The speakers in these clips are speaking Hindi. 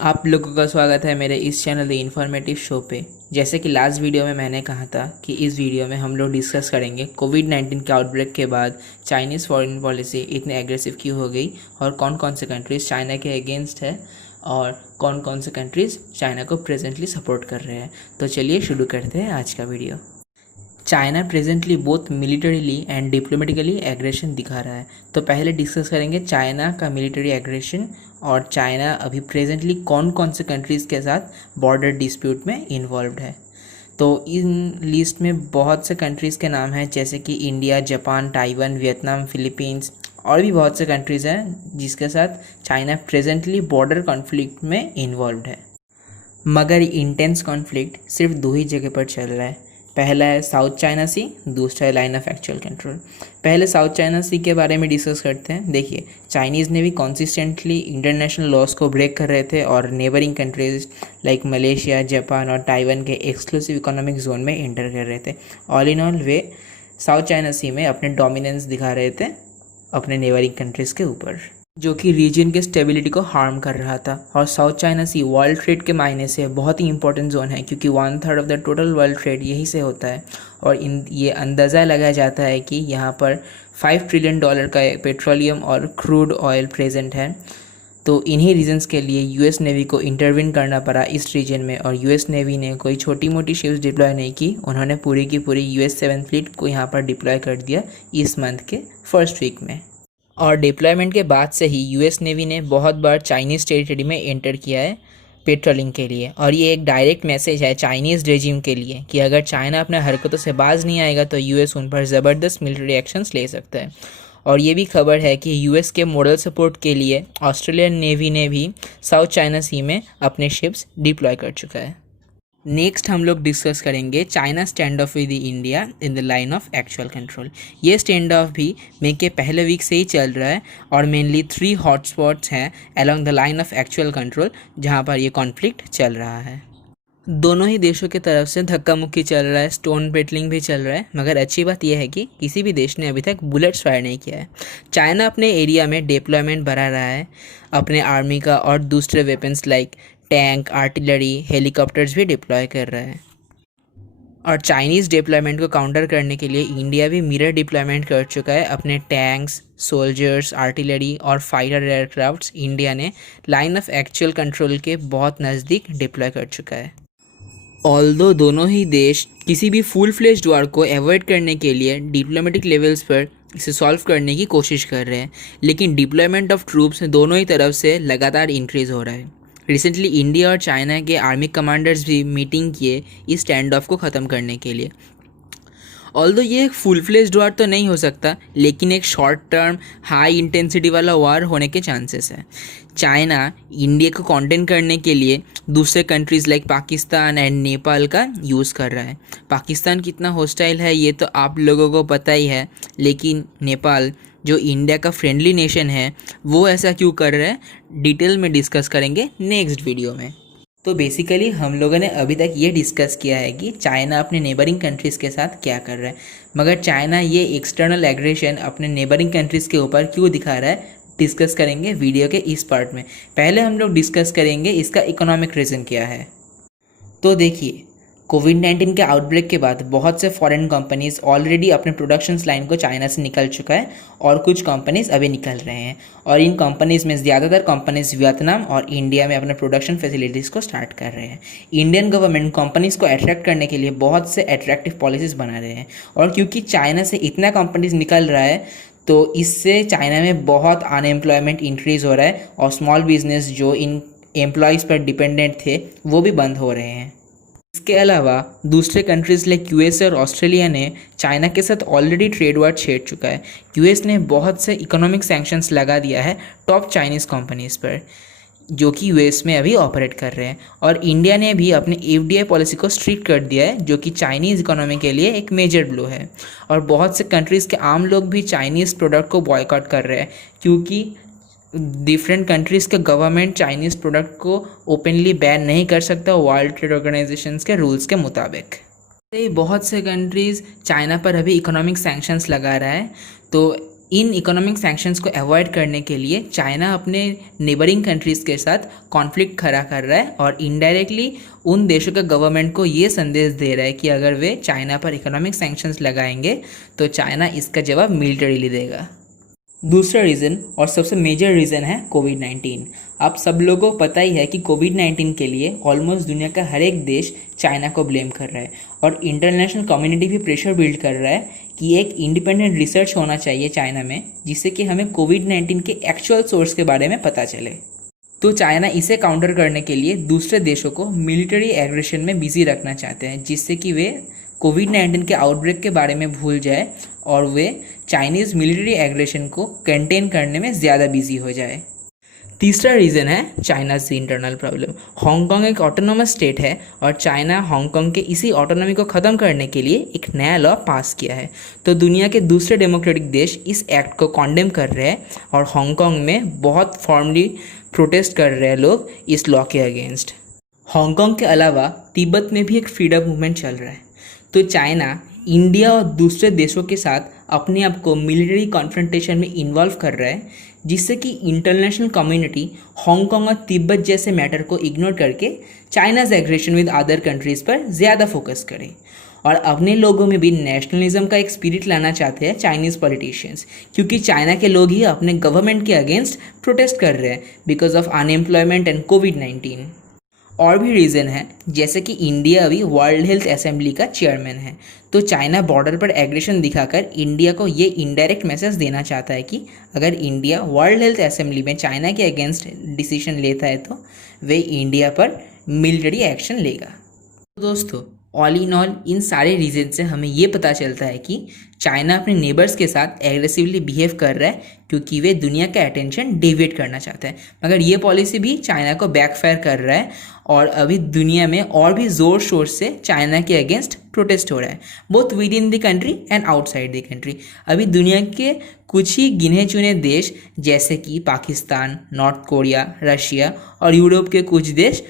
आप लोगों का स्वागत है मेरे इस चैनल द इन्फॉर्मेटिव शो पे। जैसे कि लास्ट वीडियो में मैंने कहा था कि इस वीडियो में हम लोग डिस्कस करेंगे कोविड-19 के आउटब्रेक के बाद चाइनीज़ फॉरेन पॉलिसी इतनी एग्रेसिव क्यों हो गई और कौन कौन से कंट्रीज़ चाइना के अगेंस्ट है और कौन कौन से कंट्रीज़ चाइना को प्रेजेंटली सपोर्ट कर रहे हैं। तो चलिए शुरू करते हैं आज का video. China presently both militarily and diplomatically aggression दिखा रहा है। तो पहले डिस्कस करेंगे चाइना का मिलिट्री एग्रेशन और चाइना अभी प्रेजेंटली कौन कौन से कंट्रीज़ के साथ बॉर्डर डिस्प्यूट में इन्वॉल्व्ड है। तो इन लिस्ट में बहुत से कंट्रीज़ के नाम हैं जैसे कि India, Japan, Taiwan, Vietnam, Philippines और भी बहुत से कंट्रीज़ हैं जिसके साथ चाइना प्रेजेंटली बॉर्डर कॉन्फ्लिक्ट में इन्वॉल्व्ड है। मगर इंटेंस कॉन्फ्लिक्ट सिर्फ दो ही जगह पर चल रहा है। पहला है साउथ चाइना सी, दूसरा है लाइन ऑफ एक्चुअल कंट्रोल। पहले साउथ चाइना सी के बारे में डिस्कस करते हैं। देखिए, चाइनीज़ ने भी कंसिस्टेंटली इंटरनेशनल लॉज को ब्रेक कर रहे थे और neighbouring countries like Malaysia, Japan और ताइवान के एक्सक्लूसिव इकोनॉमिक जोन में एंटर कर रहे थे। ऑल इन ऑल वे साउथ चाइना सी में अपने डोमिनेंस दिखा रहे थे अपने नेबरिंग कंट्रीज़ के ऊपर, जो कि रीजन के स्टेबिलिटी को हार्म कर रहा था। और साउथ चाइना सी वर्ल्ड ट्रेड के मायने से बहुत ही इंपॉर्टेंट जोन है क्योंकि 1/3 of the total world trade यहीं से होता है। और ये अंदाज़ा लगाया जाता है कि यहाँ पर $5 ट्रिलियन का पेट्रोलियम और क्रूड ऑयल प्रेजेंट है। तो इन्हीं रीजंस के लिए यूएस नेवी को इंटरवीन करना पड़ा इस रीजन में। और यूएस नेवी ने कोई छोटी मोटी शिप्स डिप्लॉय नहीं की, उन्होंने पूरी की पूरी US-7 फ्लीट को यहाँ पर डिप्लॉय कर दिया इस मंथ के फर्स्ट वीक में। और डिप्लॉयमेंट के बाद से ही यूएस नेवी ने बहुत बार चाइनीज़ टेरिटरी में एंटर किया है पेट्रोलिंग के लिए। और ये एक डायरेक्ट मैसेज है चाइनीज़ रेजिम के लिए कि अगर चाइना अपने हरकतों से बाज नहीं आएगा तो यूएस उन पर ज़बरदस्त मिलिट्री एक्शंस ले सकता है। और ये भी खबर है कि यूएस के मॉडल सपोर्ट के लिए ऑस्ट्रेलियन नेवी ने भी साउथ चाइना सी में अपने शिप्स डिप्लॉय कर चुका है। नेक्स्ट हम लोग डिस्कस करेंगे China stand of with India in the line of actual control. ये स्टैंड ऑफ भी मई के पहले वीक से ही चल रहा है और मेनली 3 हॉटस्पॉट्स हैं along the line of actual control जहाँ पर ये कॉन्फ्लिक्ट चल रहा है। दोनों ही देशों की तरफ से धक्का मुक्की चल रहा है, स्टोन पेटलिंग भी चल रहा है। मगर अच्छी बात यह है कि किसी भी देश ने अभी तक बुलेट्स फायर नहीं किया है। चाइना अपने एरिया में डिप्लॉयमेंट बढ़ा रहा है अपने आर्मी का और दूसरे weapons like tank, artillery, helicopters भी डिप्लॉय कर रहा है। और चाइनीज़ डिप्लॉयमेंट को काउंटर करने के लिए इंडिया भी मिरर डिप्लॉयमेंट कर चुका है। अपने टैंक्स, सोल्जर्स, आर्टिलरी और फाइटर एयरक्राफ्ट्स इंडिया ने लाइन ऑफ एक्चुअल कंट्रोल के बहुत नज़दीक डिप्लॉय कर चुका है। ऑल्दो दोनों ही देश किसी भी फुल फ्लेज्ड वॉर को अवॉइड करने के लिए डिप्लोमेटिक लेवल्स पर इसे सॉल्व करने की कोशिश कर रहे हैं, लेकिन डिप्लॉयमेंट ऑफ ट्रूप्स दोनों ही तरफ से लगातार इंक्रीज़ हो रहा है। रिसेंटली इंडिया और चाइना के आर्मी कमांडर्स भी मीटिंग किए इस स्टैंड ऑफ को ख़त्म करने के लिए। ऑल्दो ये एक फुल फ्लेज्ड वार तो नहीं हो सकता, लेकिन एक शॉर्ट टर्म हाई इंटेंसिटी वाला वार होने के चांसेस है। चाइना इंडिया को कॉन्टेन करने के लिए दूसरे countries like Pakistan and Nepal का यूज़ कर रहा है। पाकिस्तान कितना हॉस्टाइल है ये तो आप लोगों को पता ही है, लेकिन नेपाल जो इंडिया का फ्रेंडली नेशन है वो ऐसा क्यों कर रहा है डिटेल में डिस्कस करेंगे नेक्स्ट वीडियो में। तो बेसिकली हम लोगों ने अभी तक ये डिस्कस किया है कि चाइना अपने नेबरिंग कंट्रीज़ के साथ क्या कर रहा है। मगर चाइना ये एक्सटर्नल एग्रेशन अपने नेबरिंग कंट्रीज़ के ऊपर क्यों दिखा रहा है डिस्कस करेंगे वीडियो के इस पार्ट में। पहले हम लोग डिस्कस करेंगे इसका इकोनॉमिक रीज़न क्या है। तो देखिए, कोविड-19 के आउटब्रेक के बाद बहुत से फॉरेन कंपनीज़ ऑलरेडी अपने प्रोडक्शंस लाइन को चाइना से निकल चुका है और कुछ कंपनीज़ अभी निकल रहे हैं। और इन कंपनीज़ में ज़्यादातर कंपनीज़ वियतनाम और इंडिया में अपने प्रोडक्शन फैसिलिटीज़ को स्टार्ट कर रहे हैं। इंडियन गवर्नमेंट कंपनीज़ को अट्रैक्ट करने के लिए बहुत से अट्रैक्टिव पॉलिसीज़ बना रहे हैं। और क्योंकि चाइना से इतना कंपनीज़ निकल रहा है तो इससे चाइना में बहुत अनएम्प्लॉयमेंट इंक्रीज़ हो रहा है और स्मॉल बिजनेस जो इन एम्प्लॉयज़ पर डिपेंडेंट थे वो भी बंद हो रहे हैं। इसके अलावा दूसरे कंट्रीज़ लाइक यूएस और ऑस्ट्रेलिया ने चाइना के साथ ऑलरेडी ट्रेड वार छेड़ चुका है। यूएस ने बहुत से इकोनॉमिक सैंक्शंस लगा दिया है टॉप चाइनीज़ कंपनीज़ पर जो कि यूएस में अभी ऑपरेट कर रहे हैं। और इंडिया ने भी अपने एफडीआई पॉलिसी को स्ट्रिक्ट कर दिया है जो कि चाइनीज़ इकोनॉमी के लिए एक मेजर ब्लो है। और बहुत से कंट्रीज़ के आम लोग भी चाइनीज़ प्रोडक्ट को बॉयकॉट कर रहे हैं क्योंकि डिफरेंट कंट्रीज़ के गवर्नमेंट चाइनीज़ प्रोडक्ट को ओपनली बैन नहीं कर सकता वर्ल्ड ट्रेड ऑर्गेनाइजेशंस के रूल्स के मुताबिक। बहुत से कंट्रीज़ चाइना पर अभी इकोनॉमिक सैंक्शंस लगा रहा है। तो इन इकोनॉमिक सैंक्शंस को अवॉइड करने के लिए चाइना अपने नेबरिंग कंट्रीज़ के साथ कॉन्फ्लिक्ट खड़ा कर रहा है और इनडायरेक्टली उन देशों के गवर्नमेंट को ये संदेश दे रहा है कि अगर वे चाइना पर इकोनॉमिक सैंक्शंस लगाएंगे तो चाइना इसका जवाब मिलिटरीली देगा। दूसरा रीज़न और सबसे मेजर रीज़न है कोविड-19। आप सब लोगों को पता ही है कि कोविड-19 के लिए ऑलमोस्ट दुनिया का हर एक देश चाइना को ब्लेम कर रहा है और इंटरनेशनल कम्युनिटी भी प्रेशर बिल्ड कर रहा है कि एक इंडिपेंडेंट रिसर्च होना चाहिए चाइना में, जिससे कि हमें कोविड-19 के एक्चुअल सोर्स के बारे में पता चले। तो चाइना इसे काउंटर करने के लिए दूसरे देशों को मिलिट्री एग्रेशन में बिजी रखना चाहते हैं, जिससे कि वे कोविड-19 के आउटब्रेक के बारे में भूल जाए और वे चाइनीज़ मिलिट्री एग्रेशन को कंटेन करने में ज़्यादा बिजी हो जाए। तीसरा रीज़न है चाइना से इंटरनल प्रॉब्लम। हांगकांग एक ऑटोनोमस स्टेट है और चाइना हांगकांग के इसी ऑटोनॉमी को ख़त्म करने के लिए एक नया लॉ पास किया है। तो दुनिया के दूसरे डेमोक्रेटिक देश इस एक्ट को कॉन्डेम कर रहे हैं और हांगकांग में बहुत फॉर्मली प्रोटेस्ट कर रहे हैं लोग इस लॉ के अगेंस्ट। हांगकांग के अलावा तिब्बत में भी एक फ्रीडम मूवमेंट चल रहा है। तो चाइना इंडिया और दूसरे देशों के साथ अपने आप को मिलिट्री कॉन्फ्रंटेशन में इन्वॉल्व कर रहा है, जिससे कि इंटरनेशनल कम्युनिटी हांगकांग और तिब्बत जैसे मैटर को इग्नोर करके China's aggression with other countries पर ज़्यादा फोकस करे और अपने लोगों में भी नेशनलिज्म का एक स्पिरिट लाना चाहते हैं चाइनीज़ पॉलिटिशियंस, क्योंकि चाइना के लोग ही अपने गवर्नमेंट के अगेंस्ट प्रोटेस्ट कर रहे हैं बिकॉज ऑफ अनएम्प्लॉयमेंट एंड कोविड-19। और भी रीज़न है, जैसे कि इंडिया अभी वर्ल्ड हेल्थ असेंबली का चेयरमैन है। तो चाइना बॉर्डर पर एग्रेशन दिखाकर इंडिया को ये इनडायरेक्ट मैसेज देना चाहता है कि अगर इंडिया वर्ल्ड हेल्थ असेंबली में चाइना के अगेंस्ट डिसीजन लेता है तो वे इंडिया पर मिलिट्री एक्शन लेगा। तो दोस्तों, ऑल इन ऑल इन सारे रीज़न से हमें ये पता चलता है कि चाइना अपने नेबर्स के साथ एग्रेसिवली बिहेव कर रहा है क्योंकि वे दुनिया का अटेंशन डिविएट करना चाहते हैं, मगर ये पॉलिसी भी चाइना को बैकफायर कर रहा है और अभी दुनिया में और भी ज़ोर शोर से चाइना के अगेंस्ट प्रोटेस्ट हो रहा है, both with in the country and outside the country. अभी दुनिया के कुछ ही गिने चुने देश जैसे कि पाकिस्तान, नॉर्थ कोरिया, रशिया और यूरोप के कुछ देश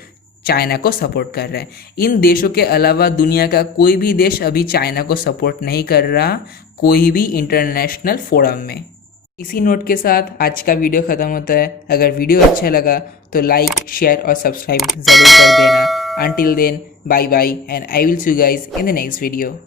चाइना को सपोर्ट कर रहे हैं। इन देशों के अलावा दुनिया का कोई भी देश अभी चाइना को सपोर्ट नहीं कर रहा कोई भी इंटरनेशनल फोरम में। इसी नोट के साथ आज का वीडियो ख़त्म होता है। अगर वीडियो अच्छा लगा तो लाइक, शेयर और सब्सक्राइब ज़रूर कर देना। Until then, bye bye and I will see you guys in the next video.